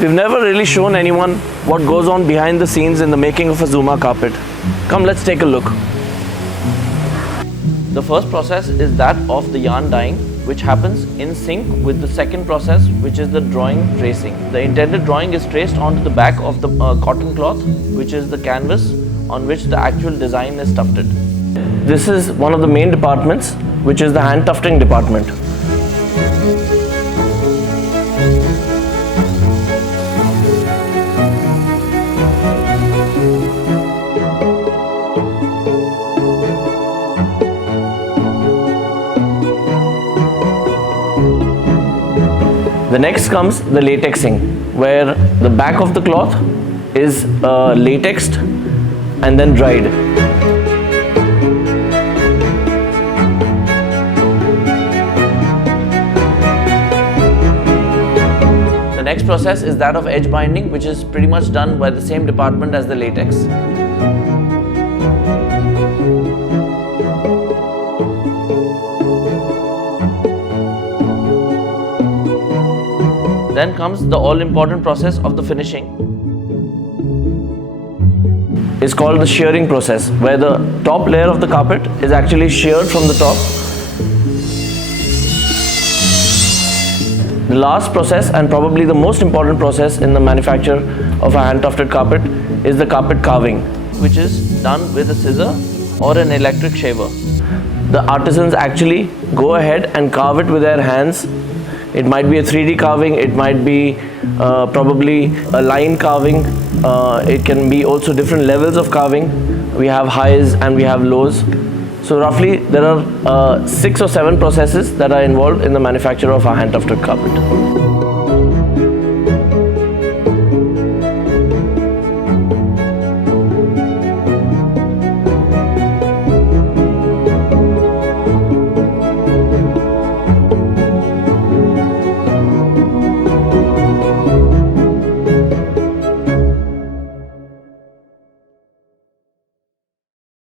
We've never really shown anyone what goes on behind the scenes in the making of a ZUMA carpet. Come, let's take a look. The first process is that of the yarn dyeing, which happens in sync with the second process, which is the drawing tracing. The intended drawing is traced onto the back of the cotton cloth, which is the canvas on which the actual design is tufted. This is one of the main departments, which is the hand tufting department. The next comes the latexing, where the back of the cloth is latexed and then dried. The next process is that of edge binding, which is pretty much done by the same department as the latex. Then comes the all-important process of the finishing. It's called the shearing process, where the top layer of the carpet is actually sheared from the top. The last process, and probably the most important process in the manufacture of a hand-tufted carpet, is the carpet carving, which is done with a scissor or an electric shaver. The artisans actually go ahead and carve it with their hands. It might be a 3D carving, it might be probably a line carving, it can be also different levels of carving. We have highs and we have lows. So roughly there are 6 or 7 processes that are involved in the manufacture of a hand-tufted carpet.